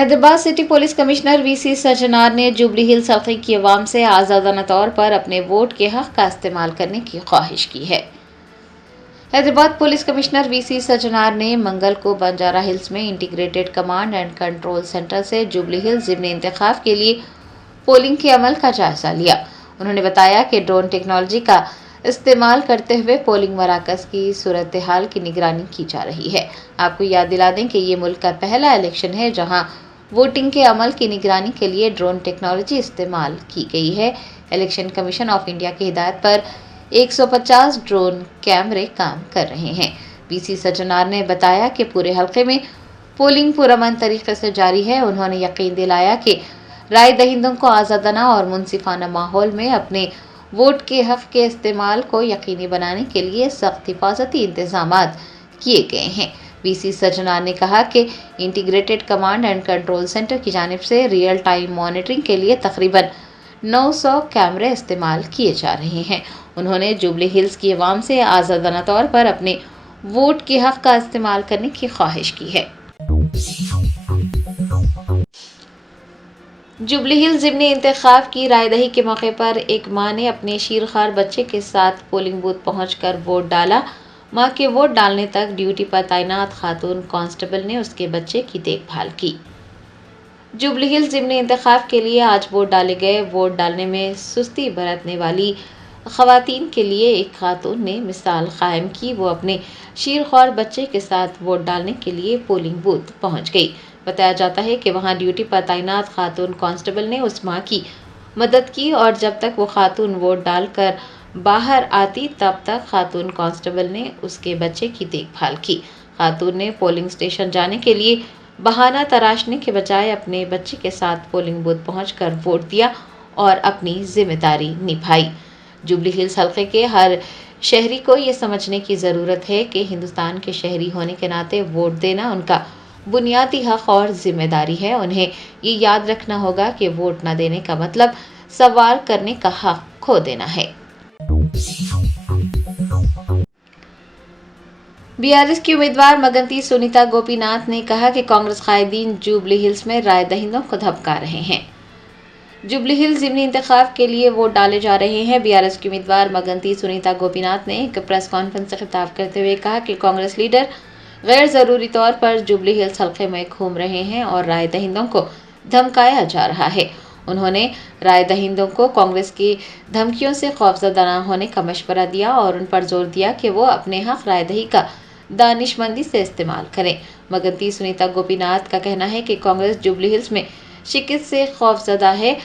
Hyderabad city police commissioner VC Sajjanar ने jubilee hills हल्के की आवाम से आज़ादाना तौर पर अपने वोट के हक का इस्तेमाल करने की ख्वाहिश की है। Hyderabad police commissioner VC Sajjanar ने मंगल को बंजारा हिल्स में integrated command and control centre से जुबली हिल्स ज़िमनी इंतखाब के लिए पोलिंग के अमल का जायजा लिया। उन्होंने बताया कि ड्रोन टेक्नोलॉजी का इस्तेमाल करते हुए पोलिंग मराकज़ की सूरत हाल की निगरानी की जा रही है। आपको याद दिला दें कि ये मुल्क का पहला इलेक्शन है जहां वोटिंग के अमल की निगरानी के लिए ड्रोन टेक्नोलॉजी इस्तेमाल की गई है। इलेक्शन कमीशन ऑफ इंडिया की हिदायत पर 150 ड्रोन कैमरे काम कर रहे हैं। वीसी सज्जनार ने बताया कि पूरे हल्के में पोलिंग पुरअमन तरीके से जारी है। उन्होंने यकीन दिलाया कि राय दहिंदों को आज़ादाना और मुनसिफाना माहौल में अपने वोट के हक के इस्तेमाल को यकीनी बनाने के लिए सख्त हिफाजती इंतजामात किए गए हैं। वीसी सज्जनार ने कहा कि integrated command and control centre की जानिब से रियल टाइम मॉनिटरिंग के लिए तकरीबन 900 कैमरे इस्तेमाल किए जा रहे हैं। उन्होंने जुबली हिल्स की आवाम से आज़ादाना तौर पर अपने वोट के हक का इस्तेमाल करने की ख्वाहिश की है। जुबली हिल्स ज़िमनी इंतखाब की रायदही के मौके पर एक मां ने अपने शीरखार बच्चे के साथ पोलिंग बूथ पहुंचकर वोट डाला। मां के वोट डालने तक ड्यूटी पर तैनात खातून कांस्टेबल ने उसके बच्चे की देखभाल की। जुबली हिल्स ज़िमनी इंतखाब के लिए आज वोट डाले गए। वोट डालने में सुस्ती बरतने वाली खवातीन के लिए एक खातून ने मिसाल कायम की। वो अपने शीरख्वार बच्चे के साथ वोट डालने के लिए पोलिंग बूथ पहुंच गई। बताया जाता है कि वहां ड्यूटी पर तैनात खातून कांस्टेबल ने उस मां की मदद की और जब तक वो खातून वोट डालकर बाहर आती तब तक खातून कांस्टेबल ने उसके बच्चे की देखभाल की। खातून ने पोलिंग स्टेशन जाने के लिए बहाना तराशने के बजाय अपने बच्चे के साथ पोलिंग बूथ पहुंचकर वोट दिया और अपनी जिम्मेदारी निभाई। जुबली हिल्स हल्के के हर शहरी को ये समझने की ज़रूरत है कि हिंदुस्तान के शहरी होने के नाते वोट देना उनका बुनियादी हक और जिम्मेदारी है। उन्हें ये याद रखना होगा कि वोट न देने का मतलब सवाल करने का हक खो देना है। बीआरएस की उम्मीदवार मगंती सुनीता गोपीनाथ ने कहा कि कांग्रेस कायदीन जुबली हिल्स में राय दहिंदों को धमका रहे हैं। जुबली हिल्स ज़िमनी इंतखाब के लिए वोट डाले जा रहे हैं। बीआरएस की उम्मीदवार मगंती सुनीता गोपीनाथ ने एक प्रेस कॉन्फ्रेंस से खिताब करते हुए कहा कि कांग्रेस लीडर गैर ज़रूरी तौर पर जुबली हिल्स हल्के में घूम रहे हैं और राय दहिंदों को धमकाया जा रहा है। उन्होंने राय दहिंदों को कांग्रेस की धमकियों से खौफजदा न होने का मशवरा दिया और उन पर जोर दिया कि वो अपने हक राय दही का दानिशमंदी से इस्तेमाल करें। मगंती सुनीता गोपीनाथ का कहना है कि कांग्रेस जुबली हिल्स में शिकस्त से खौफजदा है।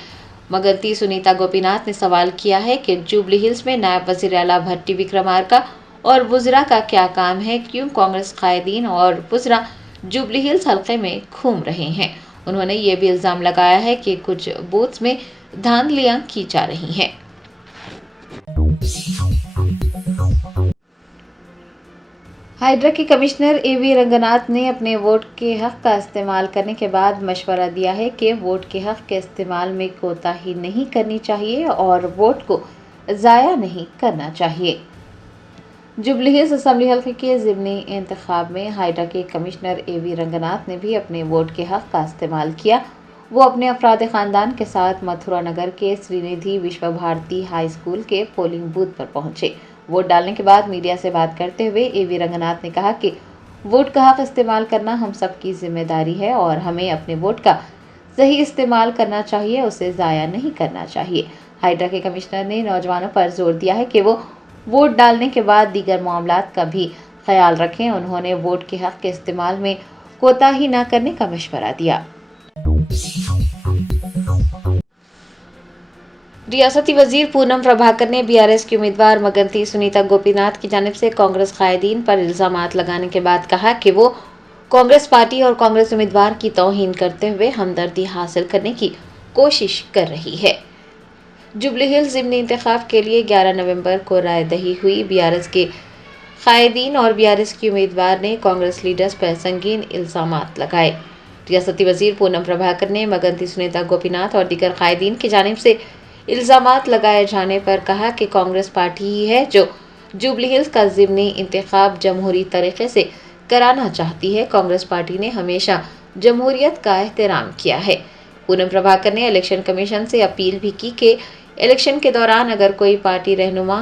मगंती सुनीता गोपीनाथ ने सवाल किया है कि जुबली हिल्स में नायब वज़ीर आला भट्टी विक्रमार्का और वुज़रा का क्या काम है, क्यों कांग्रेस कायदीन और वुज़रा जुबली हिल्स हल्के में घूम रहे हैं। उन्होंने ये भी इल्ज़ाम लगाया है कि कुछ बूथ्स में धांधलियां की जा रही हैं। हाइड्रा के कमिश्नर एवी रंगनाथ ने अपने वोट के हक का इस्तेमाल करने के बाद मशवरा दिया है कि वोट के हक के इस्तेमाल में कोताही नहीं करनी चाहिए और वोट को ज़ाया नहीं करना चाहिए। जुबली हिल्स असेंबली हल्के के ज़िमनी इंतखाब में हाइड्रा के कमिश्नर एवी रंगनाथ ने भी अपने वोट के हक का इस्तेमाल किया। वो अपने अफराद ख़ानदान के साथ मथुरा नगर के श्रीनिधि विश्व भारती हाई स्कूल के पोलिंग बूथ पर पहुंचे। वोट डालने के बाद मीडिया से बात करते हुए एवी रंगनाथ ने कहा कि वोट का हक इस्तेमाल करना हम सबकी जिम्मेदारी है और हमें अपने वोट का सही इस्तेमाल करना चाहिए, उसे ज़ाया नहीं करना चाहिए। हाइड्रा के कमिश्नर ने नौजवानों पर जोर दिया है कि वो वोट डालने के बाद दीगर मामलात का भी ख्याल रखें। उन्होंने वोट के हक के इस्तेमाल में कोताही न करने का मशवरा दिया। रियासती वजीर पूनम प्रभाकर ने बीआरएस की उम्मीदवार मगंती सुनीता गोपीनाथ की जानिब से कांग्रेस कायदीन पर इल्जामात लगाने के बाद कहा कि वो कांग्रेस पार्टी और कांग्रेस उम्मीदवार की तौहीन करते हुए हमदर्दी हासिल करने की कोशिश कर रही है। जुबली हिल्स ज़िमनी इंतखाब के लिए 11 नवंबर को राय दही हुई। बीआरएस के कायदीन और बीआरएस की उम्मीदवार ने कांग्रेस लीडर्स पर संगीन इल्जामात लगाए। रियासती वजीर पूनम प्रभाकर ने मगंती सुनीता गोपीनाथ और दीगर कायदीन की जानिब से इल्जामात लगाए जाने पर कहा कि कांग्रेस पार्टी ही है जो जुबली हिल्स का ज़िमनी इंतखाब जमहूरी तरीके से कराना चाहती है। कांग्रेस पार्टी ने हमेशा जमहूरियत का एहतराम किया है। पूनम प्रभाकर ने इलेक्शन कमीशन से अपील भी की कि इलेक्शन के दौरान अगर कोई पार्टी रहनुमा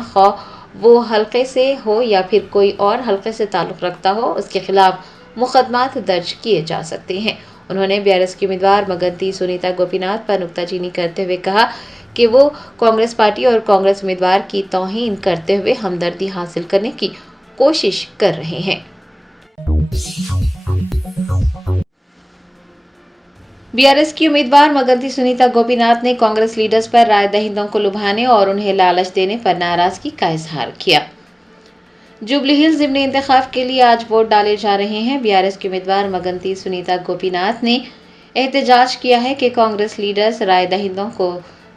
वो हल्के से हो या फिर कोई और हल्के से ताल्लुक रखता हो, उसके खिलाफ मुकदमात दर्ज किए जा सकते हैं। उन्होंने बीआरएस की उम्मीदवार मगंती सुनीता गोपीनाथ पर नुक्ताचीनी करते हुए कहा कि वो कांग्रेस पार्टी और कांग्रेस उम्मीदवार की तौहीन करते हुए हमदर्दी हासिल करने की कोशिश कर रहे हैं। बीआरएस की उम्मीदवार मगंती सुनीता गोपीनाथ ने कांग्रेस लीडर्स पर राय दहिंदों को लुभाने और उन्हें लालच देने पर नाराजगी का इजहार किया। जुबली हिल्स ज़िमनी इंतखाब के लिए आज वोट डाले जा रहे हैं। बीआरएस की उम्मीदवार मगंती सुनीता गोपीनाथ ने एहतजाज किया है कि कांग्रेस लीडर्स राय दहिंदों को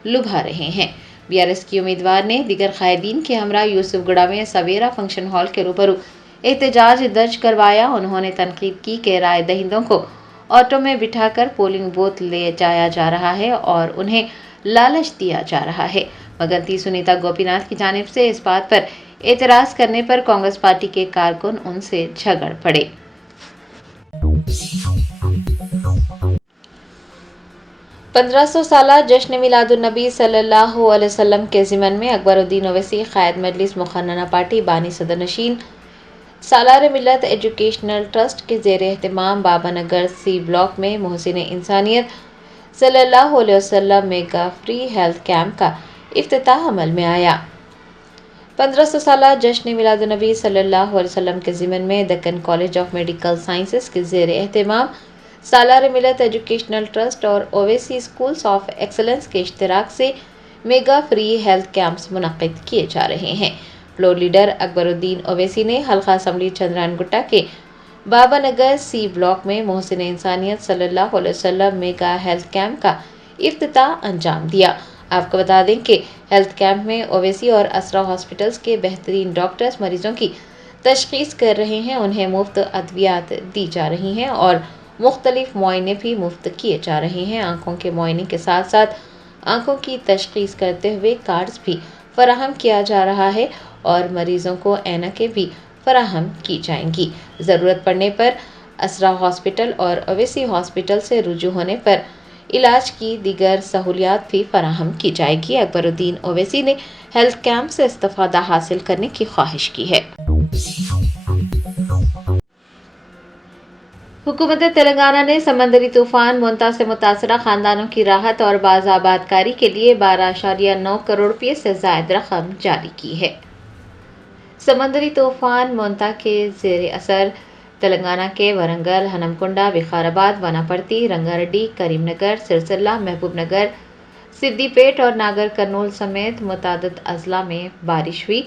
लुभा रहे हैं। बीआरएस की उम्मीदवार ने दीगर कायदीन के हमरा यूसुफगढ़ में सवेरा फंक्शन हॉल के रूबरू एहतजाज दर्ज करवाया। उन्होंने तनकीद की कि राय दहिंदों को ऑटो में बिठाकर पोलिंग बूथ ले जाया जा रहा है और उन्हें लालच दिया जा रहा है। मगंती सुनीता गोपीनाथ की जानिब से इस बात पर एतराज करने पर कांग्रेस पार्टी के कारकुन उनसे झगड़ पड़े। पंद्रह साला जश्न मिलादुन्नबी सल्लल्लाहु अलैहि वसल्लम के ज़िमन में अकबरुद्दीन ओवैसी कायद मजलिस मुखन्नना पार्टी बानी सदर नशीन सालार मिलत एजुकेशनल ट्रस्ट के ज़ेर एहतमाम बाबानगर सी ब्लॉक में मोहसिन इंसानियत सल्लल्लाहु अलैहि वसल्लम मेगा फ्री हेल्थ कैंप का इफ्तिताह अमल में आया। 1500 साला जश्न मिलादुन्नबी सल्लल्लाहु अलैहि वसल्लम के ज़िमन में Deccan college of medical sciences के ज़ेर एहतमाम सालार मिलत एजुकेशनल ट्रस्ट और ओवैसी स्कूल्स ऑफ एक्सलेंस के इश्तिराक से मेगा फ्री हेल्थ कैंप्स मुनक्किद किए जा रहे हैं। फ्लोर लीडर अकबरुद्दीन ओवैसी ने हल्का असम्बली चंद्रायन गुट्टा के बाबानगर सी ब्लॉक में मोहसिन इंसानियत सल्लल्लाहु अलैहि वसल्लम मेगा हेल्थ कैंप का इफ्तिताह अंजाम दिया। आपको बता दें कि हेल्थ कैंप में ओवैसी और असरा हॉस्पिटल्स के बेहतरीन डॉक्टर्स मरीजों की तशखीस कर रहे हैं, उन्हें मुफ्त अद्वियात दी जा रही हैं और मुख्तलिफ मुआयने भी मुफ्त किए जा रहे हैं। आंखों के मुआयने के साथ साथ आंखों की तशखीस करते हुए कार्ड्स भी फराहम किया जा रहा है और मरीजों को ऐनकें भी फराहम की जाएंगी। ज़रूरत पड़ने पर असरा हॉस्पिटल और ओवैसी हॉस्पिटल से रुजू होने पर इलाज की दीगर सहूलियात भी फराहम की जाएगी। अकबरुद्दीन ओवैसी ने हेल्थ कैंप से इस्तिफादा हासिल करने की ख्वाहिश की है। हुकूमत तेलंगाना ने समंदरी तूफान मोंता से मुतासरा खानदानों की राहत और बाज़ाबादकारी के लिए 12.9 करोड़ रुपये से ज़ायद रकम जारी की है। समंदरी तूफान मोंता के ज़ेर असर तेलंगाना के वरंगल, हनमकुंडा, विकाराबाद, वनापर्ती, रंगारेड्डी, करीमनगर, सिरसिल्ला, महबूबनगर, सिद्दीपेट और नागर कर्नूल समेत मुतादिद अजला में बारिश हुई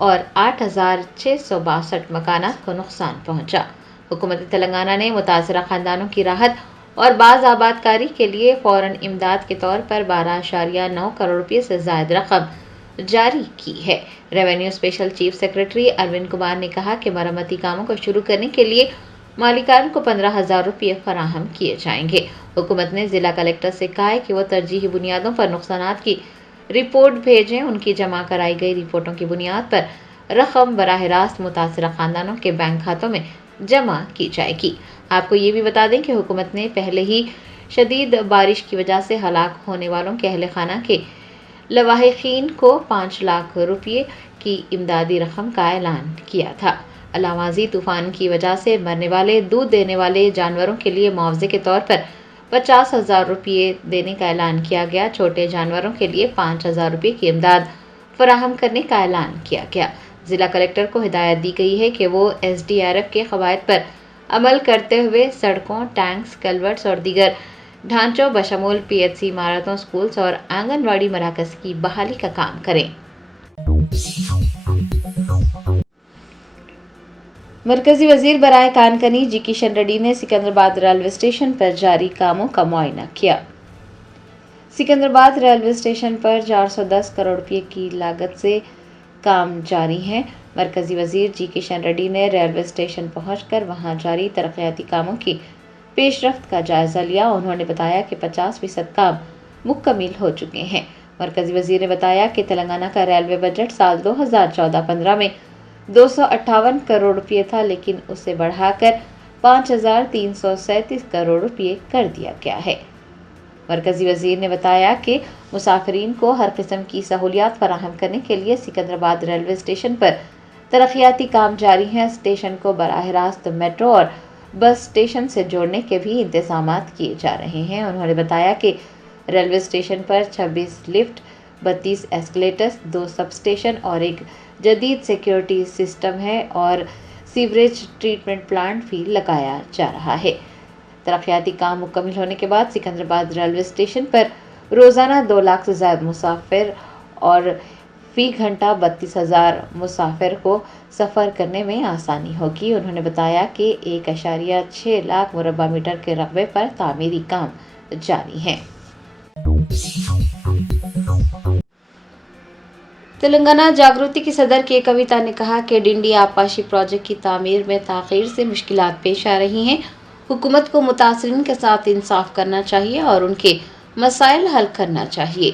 और 8,662 मकानात को नुकसान पहुंचा। हुकूमत तेलंगाना ने मुतासरा खानदानों की राहत और बाज़ाबादकारी के लिए फ़ौरन इमदाद के तौर पर 12.9 करोड़ रुपये से ज़ायद रकम जारी की है। Revenue special chief secretary Arvind Kumar ने कहा कि मरम्मती कामों को शुरू करने के लिए मालिकान को 15,000 रुपये फराहम किए जाएंगे। हुकूमत ने जिला कलेक्टर से कहा है कि वो तरजीही बुनियादों पर नुकसानात की रिपोर्ट भेजें। उनकी जमा कराई गई रिपोर्टों की बुनियाद पर रकम बराह रास्त मुतासरा खानदानों के बैंक खातों में जमा की जाएगी। आपको ये भी बता दें कि हुकूमत ने पहले ही शदीद बारिश की वजह से हलाक होने वालों के अहले खाना के लवाहिकीन को 5 लाख रुपये की इमदादी रकम का ऐलान किया था। अलावाजी तूफान की वजह से मरने वाले दूध देने वाले जानवरों के लिए मुआवजे के तौर पर 50,000 रुपये देने का ऐलान किया गया। छोटे जानवरों के लिए 5,000 रुपये की इमदाद फराहम करने का ऐलान किया गया। जिला कलेक्टर को हिदायत दी गई है कि वो SDRF के कवायद पर अमल करते हुए सड़कों, टैंक्स, कल्वर्ट्स और दीगर ढांचों बशमूल PHC इमारतों, स्कूल्स और आंगनवाड़ी मराकज़ की बहाली का काम करें। मरकजी वजीर बराए कानकनी जी किशन रेड्डी ने सिकंदराबाद रेलवे स्टेशन पर जारी कामों का मुआयना किया। सिकंदराबाद रेलवे स्टेशन पर 410 करोड़ रुपये की लागत से काम जारी है। मरकजी वजीर जी किशन रेड्डी ने रेलवे स्टेशन पहुंचकर वहां जारी तरक्याती कामों की पेशरफ्त का जायजा लिया। उन्होंने बताया कि 50% काम मुकम्मिल हो चुके हैं। मरकजी वजीर ने बताया कि तेलंगाना का रेलवे बजट साल 2014-15 में 258 करोड़ रुपये था, लेकिन उसे बढ़ाकर 5,337 کروڑ روپے کر دیا گیا ہے۔ مرکزی وزیر نے بتایا کہ مسافرین کو ہر قسم کی سہولیات فراہم کرنے کے لیے سکندرآباد ریلوے اسٹیشن پر ترقیاتی کام جاری ہیں۔ اسٹیشن کو براہ راست میٹرو اور بس اسٹیشن سے جوڑنے کے بھی انتظامات کیے جا رہے ہیں۔ انہوں نے بتایا کہ ریلوے اسٹیشن پر 26 لفٹ، 32 ایسکلیٹرز، 2 سب اسٹیشن اور ایک جدید سیکیورٹی سسٹم ہے اور سیوریج ٹریٹمنٹ پلانٹ بھی لگایا جا رہا ہے۔ ترقیاتی کام مکمل ہونے کے بعد سکندرآباد ریلوے اسٹیشن پر روزانہ 2 لاکھ سے زائد مسافر اور فی گھنٹہ 32,000 مسافر کو سفر کرنے میں آسانی ہوگی۔ انہوں نے بتایا کہ 1.6 لاکھ مربع میٹر کے رقبے پر تعمیری کام جاری ہیں۔ تلنگانہ جاگرتی کی صدر کے کویتا نے کہا کہ ڈنڈی آبپاشی پروجیکٹ کی تعمیر میں تاخیر سے مشکلات پیش آ رہی ہیں۔ حکومت کو متاثرین کے ساتھ انصاف کرنا چاہیے اور ان کے مسائل حل کرنا چاہیے۔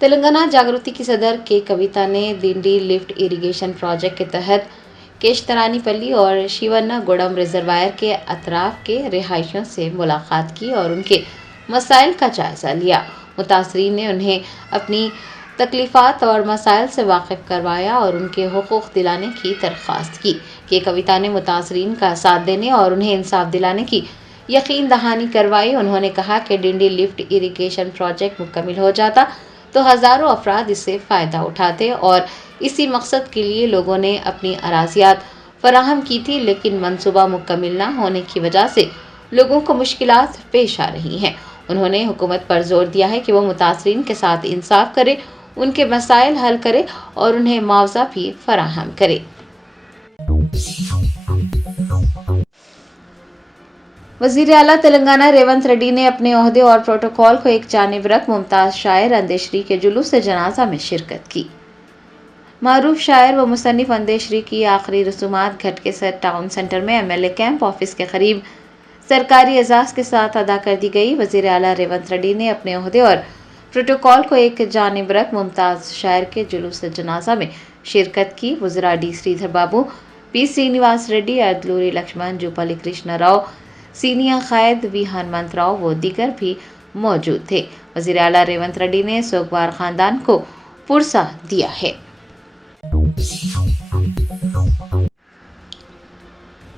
تلنگانہ جاگرتی کی صدر کے کویتا نے ڈنڈی لفٹ اریگیشن پروجیکٹ کے تحت کیشترانی پلی اور شیورنا گوڑم ریزروائر کے اطراف کے رہائشیوں سے ملاقات کی اور ان کے مسائل کا جائزہ لیا۔ متاثرین نے انہیں اپنی تکلیفات اور مسائل سے واقف کروایا اور ان کے حقوق دلانے کی درخواست کی۔ کہ کویتا نے متاثرین کا ساتھ دینے اور انہیں انصاف دلانے کی یقین دہانی کروائی۔ انہوں نے کہا کہ ڈنڈی لفٹ اریگیشن پروجیکٹ مکمل ہو جاتا تو ہزاروں افراد اس سے فائدہ اٹھاتے اور اسی مقصد کے لیے لوگوں نے اپنی اراضیات فراہم کی تھی، لیکن منصوبہ مکمل نہ ہونے کی وجہ سے لوگوں کو مشکلات پیش آ رہی ہیں۔ انہوں نے حکومت پر زور دیا ہے کہ وہ متاثرین کے ساتھ انصاف کرے، ان کے مسائل حل کرے اور انہیں معاوضہ بھی فراہم کرے۔ وزیر اعلیٰ تلنگانہ ریونت ریڈی نے اپنے عہدے اور پروٹوکول کو ایک جانب رکھ ممتاز شاعر اندیشری کے جلوس جنازہ میں شرکت کی۔ معروف شاعر و مصنف اندیشری کی آخری رسومات گھٹکیسر ٹاؤن سینٹر میں MLA کیمپ آفس کے قریب سرکاری اعزاز کے ساتھ ادا کر دی گئی۔ وزیر اعلیٰ ریونت ریڈی نے اپنے عہدے اور پروٹوکول کو ایک جانب رکھ ممتاز شاعر کے جلوس جنازہ میں شرکت کی۔ وزراء ڈی سریدھر بابو، پی سرینیواس ریڈی، ادلوری لکشمن، جوپلی کرشنا راؤ، سینیا قائد، وی ہنمنت راؤ و دیگر بھی موجود تھے۔ وزیر اعلیٰ ریونت ریڈی نے سوگوار خاندان کو پرسہ دیا ہے۔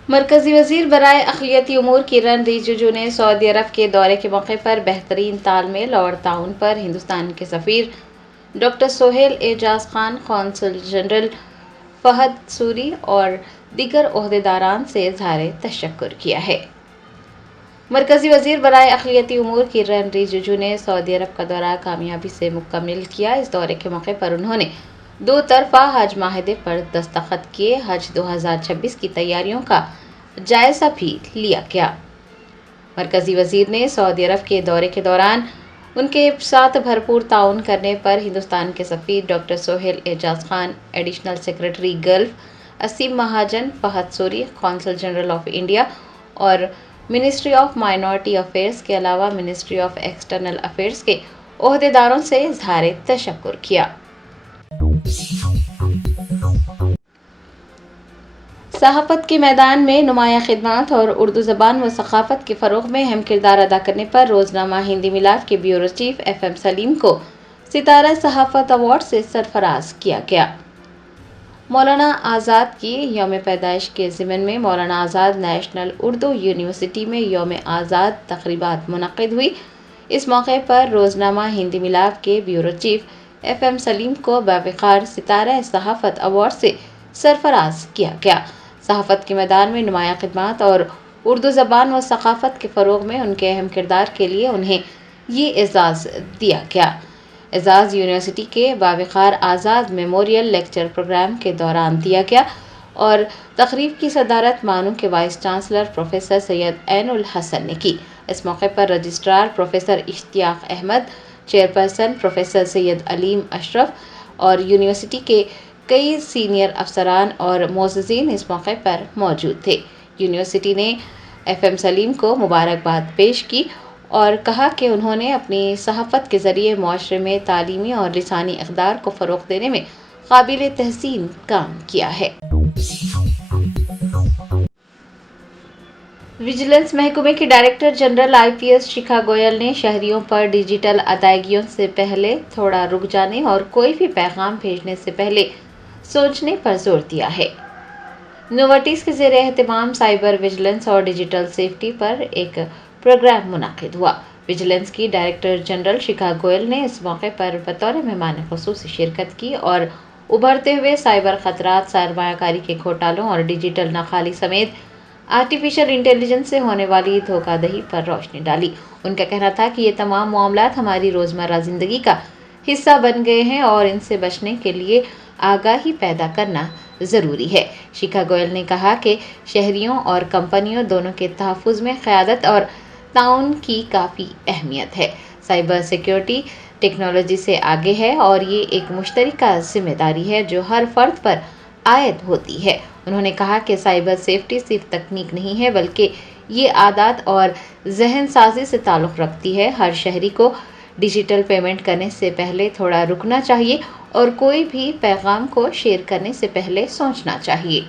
مرکزی وزیر برائے اقلیتی امور کرن رجیجو نے سعودی عرب کے دورے کے موقع پر بہترین تال میل اور تعاون پر ہندوستان کے سفیر ڈاکٹر سہیل اعجاز خان، قونصل جنرل فہد سوری اور دیگر عہدیداران سے اظہار تشکر کیا ہے۔ مرکزی وزیر برائے اقلیتی امور کرن رجیجو نے سعودی عرب کا دورہ کامیابی سے مکمل کیا۔ اس دورے کے موقع پر انہوں نے 2 طرفہ حج معاہدے پر دستخط کیے۔ حج 2026 کی تیاریوں کا جائزہ بھی لیا گیا۔ مرکزی وزیر نے سعودی عرب کے دورے کے دوران ان کے ساتھ بھرپور تعاون کرنے پر ہندوستان کے سفیر doctor Sohail Ejaz Khan, additional secretary Gulf Aseem Mahajan, Fahad Suri, consul general of India اور منسٹری آف مائنورٹی افیئرز کے علاوہ منسٹری آف ایکسٹرنل افیئرز کے عہدیداروں سے اظہار تشکر کیا۔ صحافت کے میدان میں نمایاں خدمات اور اردو زبان و ثقافت کے فروغ میں اہم کردار ادا کرنے پر روزنامہ ہندی ملاپ کے بیورو چیف FM سلیم کو ستارہ صحافت ایوارڈ سے سرفراز کیا گیا۔ مولانا آزاد کی یوم پیدائش کے ضمن میں مولانا آزاد نیشنل اردو یونیورسٹی میں یوم آزاد تقریبات منعقد ہوئی۔ اس موقع پر روزنامہ ہندی ملاپ کے بیورو چیف FM سلیم کو باوقار ستارہ صحافت ایوارڈ سے سرفراز کیا گیا۔ صحافت کے میدان میں نمایاں خدمات اور اردو زبان و ثقافت کے فروغ میں ان کے اہم کردار کے لیے انہیں یہ اعزاز دیا گیا۔ اعزاز یونیورسٹی کے باوقار آزاد میموریل لیکچر پروگرام کے دوران دیا گیا اور تقریب کی صدارت مانو کے وائس چانسلر پروفیسر سید عین الحسن نے کی۔ اس موقع پر رجسٹرار پروفیسر اشتیاق احمد، چیئرپرسن پروفیسر سید علیم اشرف اور یونیورسٹی کے کئی سینئر افسران اور معززین اس موقع پر موجود تھے۔ یونیورسٹی نے FM سلیم کو مبارکباد پیش کی اور کہا کہ انہوں نے اپنی صحافت کے ذریعے معاشرے میں تعلیمی اور لسانی اقدار کو فروغ دینے میں قابل تحسین کام کیا ہے۔ विजिलेंस महकमे की डायरेक्टर जनरल IPS शिखा गोयल ने शहरियों पर डिजिटल अदायगियों से पहले थोड़ा रुक जाने और कोई भी पैगाम भेजने से पहले सोचने पर जोर दिया है। नोवार्टिस के ज़ेरे एहतमाम साइबर विजिलेंस और डिजिटल सेफ्टी पर एक प्रोग्राम मुनाकिद हुआ। विजिलेंस की डायरेक्टर जनरल शिखा गोयल ने इस मौके पर बतौर मेहमान खुसूसी शिरकत की और उभरते हुए साइबर खतरात, सरमायाकारी के घोटालों और डिजिटल नाखाली समेत आर्टिफिशियल इंटेलिजेंस से होने वाली धोखाधड़ी पर रोशनी डाली। उनका कहना था कि ये तमाम मामलात हमारी रोज़मर्रा ज़िंदगी का हिस्सा बन गए हैं और इनसे बचने के लिए आगाही पैदा करना ज़रूरी है। शिखा गोयल ने कहा कि शहरियों और कंपनियों दोनों के तहफ़्फ़ुज़ में क़यादत और ताउन की काफ़ी अहमियत है। साइबर सिक्योरिटी टेक्नोलॉजी से आगे है और ये एक मुश्तरका ज़िम्मेदारी है जो हर फ़र्द पर आयद होती है। उन्होंने कहा कि साइबर सेफ्टी सिर्फ तकनीक नहीं है बल्कि ये आदत और जहन साजी से ताल्लुक़ रखती है। हर शहरी को डिजिटल पेमेंट करने से पहले थोड़ा रुकना चाहिए और कोई भी पैगाम को शेयर करने से पहले सोचना चाहिए।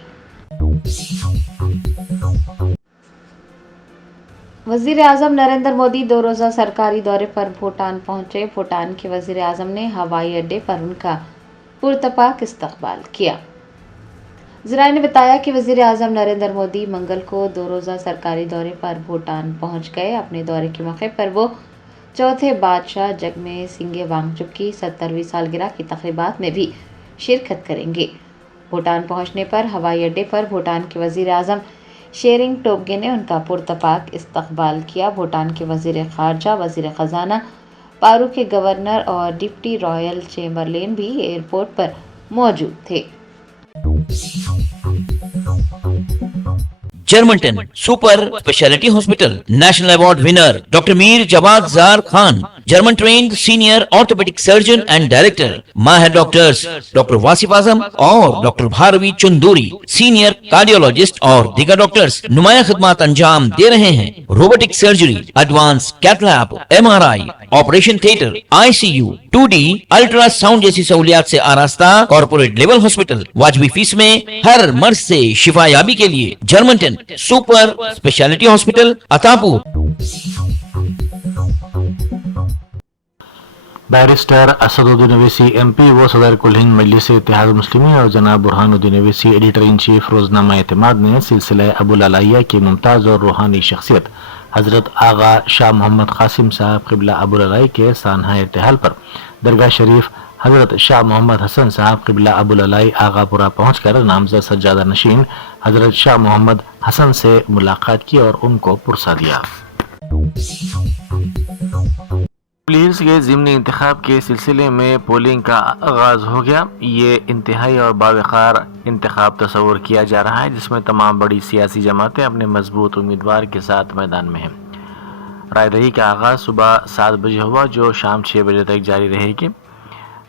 वज़ीर आज़म नरेंद्र मोदी 2 रोज़ा सरकारी दौरे पर भूटान पहुंचे। भूटान के वज़ीर आज़म ने हवाई अड्डे पर उनका पुरतपाक इस्तकबाल किया। ज़राए ने बताया कि वज़ीर आज़म नरेंद्र मोदी मंगल को 2 रोज़ा सरकारी दौरे पर भूटान पहुंच गए। अपने दौरे के मौके पर वो चौथे बादशाह जगमे सिंगे वांगचुक की 70वीं सालगिरह की तक़रीबात में भी शिरकत करेंगे। भूटान पहुंचने पर हवाई अड्डे पर भूटान के वज़ीर आज़म शेरिंग टोब्गे ने उनका पुरतपाक इस्तकबाल किया। भूटान के वज़ीर ख़ारजा, वज़ीर ख़ज़ाना, पारू के गवर्नर और डिप्टी रॉयल चैम्बरलेन भी एयरपोर्ट पर मौजूद थे। जर्मनटन super speciality hospital national award winner doctor Mir Jawad Jar Khan, German trained senior orthopaedic surgeon and director, माहिर डॉक्टर्स डॉक्टर वासिफ आजम और doctor Bharvi Chanduri, senior cardiologist और दीगर डॉक्टर्स नुमाया खिदमत अंजाम दे रहे हैं। Robotic surgery, advance cath lab, MRI, operation theatre, ICU, 2D ultrasound जैसी सहूलियात से आरास्ता कॉर्पोरेट लेवल हॉस्पिटल, वाजबी फीस में हर मर्ज से शिफायाबी के लिए Germanton super speciality hospital Attapur. Barrister Asaduddin Owaisi MP व सदर कुल हिंद मजलिस इत्तेहाद मुस्लिमीन और जनाब Burhanuddin Owaisi editor in chief Roznama Etemaad ने सिलसिला अबुल अलाइया की मुमताज़ और रूहानी शख्सियत हजरत आगा शाह मोहम्मद कासिम साहब क़िबला अबुल अलाई के सानहा इर्तिहाल पर दरगाह शरीफ हजरत शाह मोहम्मद हसन साहब क़िबला अबुल अलाई आगापुरा पहुँचकर नामज़द सज्जादा नशीन हजरत शाह मोहम्मद हसन से मुलाकात की और उनको पुरसा दिया। पुलिस के ज़िमनी इंतखाब के सिलसिले में पोलिंग का आगाज हो गया। ये इंतहाई और बावकार इंतखाब तस्वुर किया जा रहा है जिसमें तमाम बड़ी सियासी जमातें अपने मजबूत उम्मीदवार के साथ मैदान में हैं। रायदही का आगाज सुबह 7 बजे हुआ जो शाम 6 बजे तक जारी रहेगी।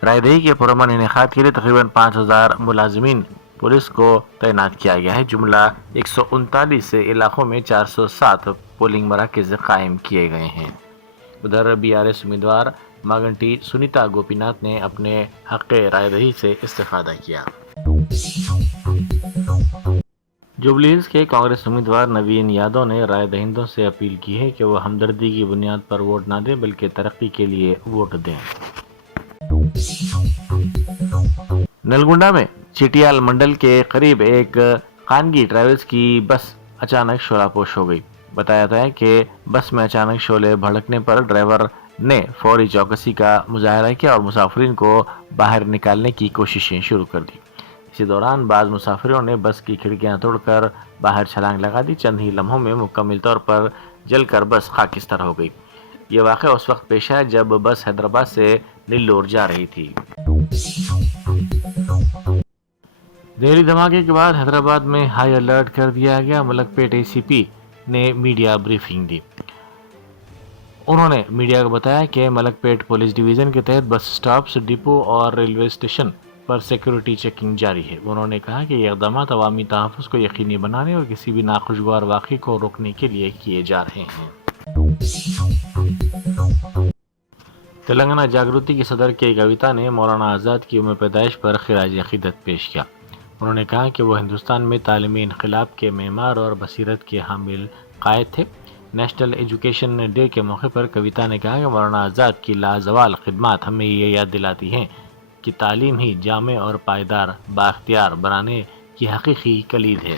रायदही के पुरअमन इनेकाद के लिए तकरीबन 5000 मुलाजिमीन पुलिस को तैनात किया गया है। जुमला 139 इलाकों में 407 पोलिंग मराकज़ कायम किए गए हैं। उधर BRS उम्मीदवार मागंटी सुनीता गोपीनाथ ने अपने हक़ रायदही से इस्तेफादा किया। जुबली हिल्स के कांग्रेस उम्मीदवार नवीन यादव ने राय दहिंदों से अपील की है कि वह हमदर्दी की बुनियाद पर वोट न दें बल्कि तरक्की के लिए वोट दें। नलगुंडा में चिटियाल मंडल के करीब एक खानगी ट्रैवल्स की बस अचानक शोलापोश हो गई। बताया था कि बस में अचानक शोले भड़कने पर ड्राइवर ने फौरी चौकसी का मुजाहरा किया और मुसाफिरीन को बाहर निकालने की कोशिशें शुरू कर दी। इसी दौरान बाद मुसाफिरों ने बस की खिड़कियां तोड़कर बाहर छलांग लगा दी। चंद ही लम्हों में मुकम्मल तौर पर जलकर बस खाकिस्तान हो गई। ये वाक़या उस वक्त पेश आया जब बस हैदराबाद से नेल्लोर जा रही थी। दिल्ली धमाके के बाद हैदराबाद में हाई अलर्ट कर दिया गया। मलकपेट ACP ने मीडिया ब्रीफिंग दी। उन्होंने मीडिया को बताया कि मलकपेट पुलिस डिवीज़न के तहत बस स्टॉप्स, डिपो और रेलवे स्टेशन पर सिक्योरिटी चेकिंग जारी है। उन्होंने कहा कि ये इक़दाम अवामी तहफ़्फ़ुज़ को यकीनी बनाने और किसी भी नाखुशगवार वाक़े को रोकने के लिए किए जा रहे हैं। तेलंगाना जागृति की सदर के कविता ने मौलाना आज़ाद की यौम पैदाइश पर ख़िराज अक़ीदत पेश किया। उन्होंने कहा कि वो हिंदुस्तान में तालीमी इनक़लाब के मेमार और बसीरत के हामिल قائد تھے۔ نیشنل ایجوکیشن ڈے کے موقع پر کویتا نے کہا کہ مولانا آزاد کی لازوال خدمات ہمیں یہ یاد دلاتی ہیں کہ تعلیم ہی جامع اور پائیدار بااختیار بنانے کی حقیقی کلید ہے۔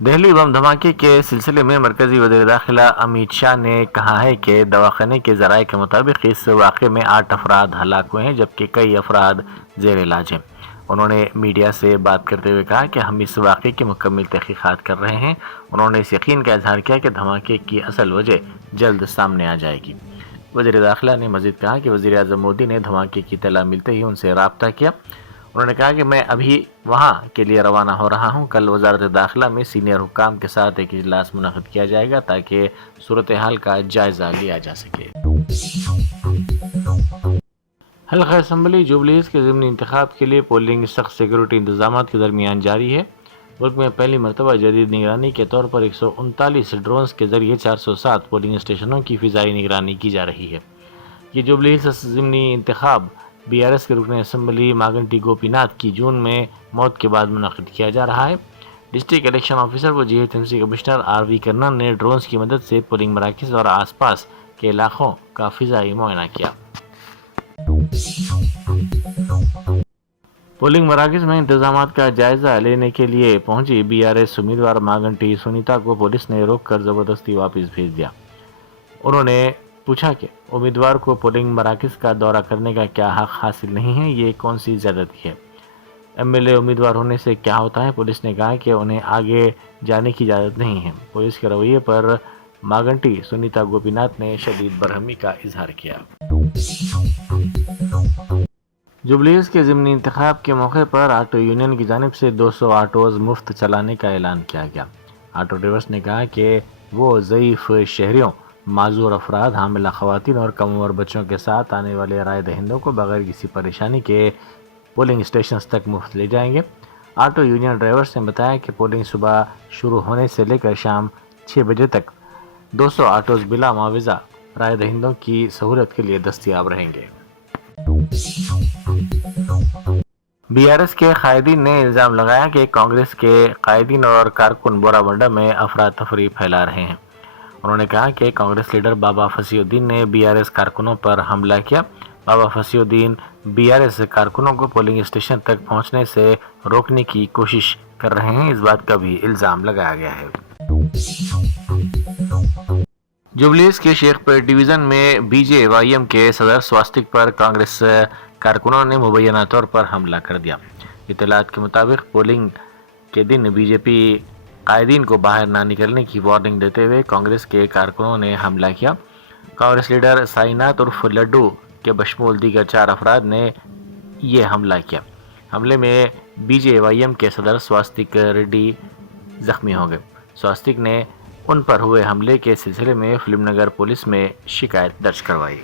دہلی بم دھماکے کے سلسلے میں مرکزی وزیر داخلہ امیت شاہ نے کہا ہے کہ دواخانے کے ذرائع کے مطابق اس واقعے میں 8 افراد ہلاک ہوئے ہیں جبکہ کئی افراد زیر علاج ہیں۔ انہوں نے میڈیا سے بات کرتے ہوئے کہا کہ ہم اس واقعے کی مکمل تحقیقات کر رہے ہیں۔ انہوں نے اس یقین کا اظہار کیا کہ دھماکے کی اصل وجہ جلد سامنے آ جائے گی۔ وزیر داخلہ نے مزید کہا کہ وزیر اعظم مودی نے دھماکے کی اطلاع ملتے ہی ان سے رابطہ کیا۔ انہوں نے کہا کہ میں ابھی وہاں کے لیے روانہ ہو رہا ہوں۔ کل وزارت داخلہ میں سینئر حکام کے ساتھ ایک اجلاس منعقد کیا جائے گا تاکہ صورتحال کا جائزہ لیا جا سکے۔ حلقہ اسمبلی جوبلی ہلز کے ضمنی انتخاب کے لیے پولنگ سخت سیکورٹی انتظامات کے درمیان جاری ہے۔ ملک میں پہلی مرتبہ جدید نگرانی کے طور پر 139 ڈرونز کے ذریعے 407 پولنگ اسٹیشنوں کی فضائی نگرانی کی جا رہی ہے۔ یہ جوبلی ہلز ضمنی انتخاب BRS کے رکن اسمبلی ماگنٹی گوپی ناتھ کی جون میں موت کے بعد منعقد کیا جا رہا ہے۔ ڈسٹرکٹ الیکشن آفیسر و GHMC کمشنر RV کرنن نے ڈرونز کی مدد سے پولنگ مراکز اور آس پاس کے علاقوں کا فضائی معائنہ کیا۔ پولنگ مراکز میں انتظامات کا جائزہ لینے کے لیے پہنچی BRS امیدوار ماگنٹی سنیتا کو پولیس نے روک کر زبردستی واپس بھیج دیا۔ انہوں نے پوچھا کہ امیدوار کو پولنگ مراکز کا دورہ کرنے کا کیا حق حاصل نہیں ہے، یہ کون سی زیادتی ہے؟ MLA امیدوار ہونے سے کیا ہوتا ہے؟ پولیس نے کہا کہ انہیں آگے جانے کی اجازت نہیں ہے۔ پولیس کے رویے پر ماگنٹی سنیتا گوپی ناتھ نے شدید برہمی کا اظہار کیا۔ جوبلی ہلز کے ضمنی انتخاب کے موقع پر آٹو یونین کی جانب سے 200 آٹوز مفت چلانے کا اعلان کیا گیا۔ آٹو ڈرائیورز نے کہا کہ وہ ضعیف شہریوں، معذور افراد، حاملہ خواتین اور کم عمر بچوں کے ساتھ آنے والے رائے دہندوں کو بغیر کسی پریشانی کے پولنگ اسٹیشنز تک مفت لے جائیں گے۔ آٹو یونین ڈرائیورز نے بتایا کہ پولنگ صبح شروع ہونے سے لے کر شام 6 بجے تک 200 آٹوز بلا معاوضہ رائے دہندوں کی سہولت کے لیے دستیاب رہیں گے۔ BRS کے قائدین نے الزام لگایا کہ کانگریس کے قائدین اور کارکن بورا بنڈا میں افراتفری پھیلا رہے ہیں۔ انہوں نے کہا کہ کانگریس لیڈر بابا فصیح الدین نے BRS کارکنوں پر حملہ کیا۔ بابا فصیح الدین BRS کارکنوں کو پولنگ اسٹیشن تک پہنچنے سے روکنے کی کوشش کر رہے ہیں، اس بات کا بھی الزام لگایا گیا ہے۔ جوبلی ہلز کے شیخ پیٹ ڈویژن میں BJYM کے صدر سواستک پر کانگریس کارکنوں نے مبینہ طور پر حملہ کر دیا۔ اطلاعات کے مطابق پولنگ کے دن BJP قائدین کو باہر نہ نکلنے کی وارننگ دیتے ہوئے کانگریس کے کارکنوں نے حملہ کیا۔ کانگریس لیڈر سائی ناتھ عرف لڈو کے بشمول دیگر 4 افراد نے یہ حملہ کیا۔ حملے میں BJYM کے صدر سواستک ریڈی زخمی ہو گئے۔ سواستک نے ان پر ہوئے حملے کے سلسلے میں فلم نگر پولیس میں شکایت درج کروائی۔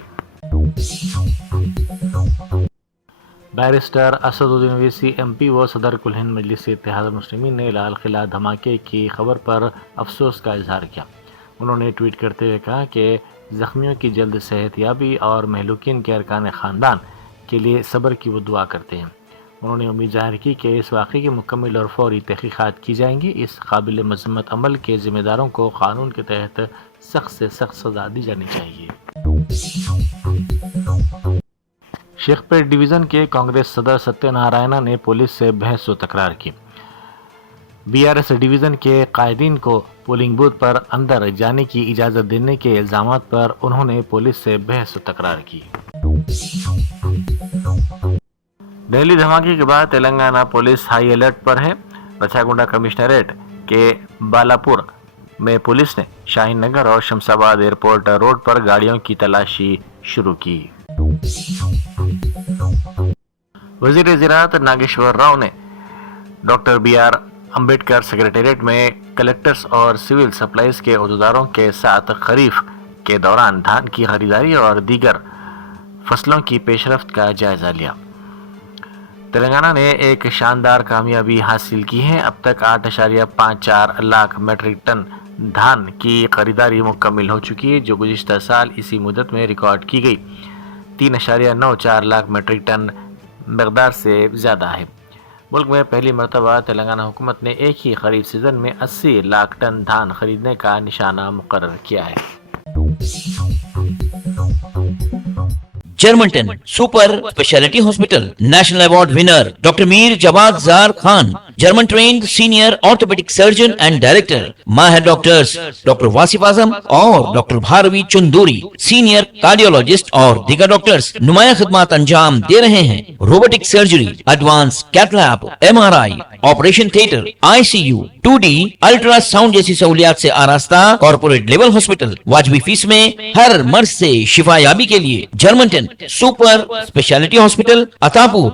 بیرسٹر اسد الدین اویسی MP و صدر کل ہند مجلس اتحاد المسلمین نے لال قلعہ دھماکے کی خبر پر افسوس کا اظہار کیا۔ انہوں نے ٹویٹ کرتے ہوئے کہا کہ زخمیوں کی جلد صحت یابی اور مہلوکین کے ارکان خاندان کے لیے صبر کی وہ دعا کرتے ہیں۔ انہوں نے امید ظاہر کی کہ اس واقعے کی مکمل اور فوری تحقیقات کی جائیں گی۔ اس قابل مذمت عمل کے ذمہ داروں کو قانون کے تحت سخت سے سخت سزا دی جانی چاہیے۔ شیخ پیٹ ڈویژن کے کانگریس صدر ستیہ نارائنا نے پولیس سے بحث و تکرار کی۔ BRS ڈویژن کے قائدین کو پولنگ بوتھ پر اندر جانے کی اجازت دینے کے الزامات پر انہوں نے پولیس سے بحث و تکرار کی۔ دہلی دھماکے کے بعد تلنگانہ پولیس ہائی الرٹ پر ہے۔ رچاگونڈا کمشنریٹ کے بالاپور میں پولیس نے شاہین نگر اور شمس آباد ایئرپورٹ روڈ پر گاڑیوں کی تلاشی شروع کی۔ وزیر زراعت ناگیشور راؤ نے ڈاکٹر BR امبیڈکر سیکریٹریٹ میں کلیکٹرز اور سول سپلائز کے عہدیداروں کے ساتھ خریف کے دوران دھان کی خریداری اور دیگر فصلوں کی پیش رفت کا جائزہ لیا۔ تلنگانہ نے ایک شاندار کامیابی حاصل کی ہے۔ اب تک 8.54 لاکھ میٹرک ٹن دھان کی خریداری مکمل ہو چکی ہے، جو گزشتہ سال اسی مدت میں ریکارڈ کی گئی 3.94 لاکھ میٹرک ٹن مقدار سے زیادہ ہے۔ ملک میں پہلی مرتبہ تلنگانہ حکومت نے ایک ہی خریف سیزن میں 80 لاکھ ٹن دھان خریدنے کا نشانہ مقرر کیا ہے۔ Germanten super speciality hospital national award winner doctor Mir Jawad Zar Khan, German trained senior orthopaedic surgeon and director, ماہر ڈاکٹرز ڈاکٹر واصف اعظم اور doctor Bharavi Chanduri, senior cardiologist اور دیگر ڈاکٹرز نمایاں خدمات انجام دے رہے ہیں۔ Robotic surgery, advance cath lab, MRI، operation theatre, ICU، 2D ultrasound جیسی سہولیات سے آراستہ کارپوریٹ لیول ہاسپٹل، واجبی فیس میں ہر مرض سے شفا یابی کے لیے جرمنٹن سپر اسپیشلٹی ہاسپٹل، عطاپور،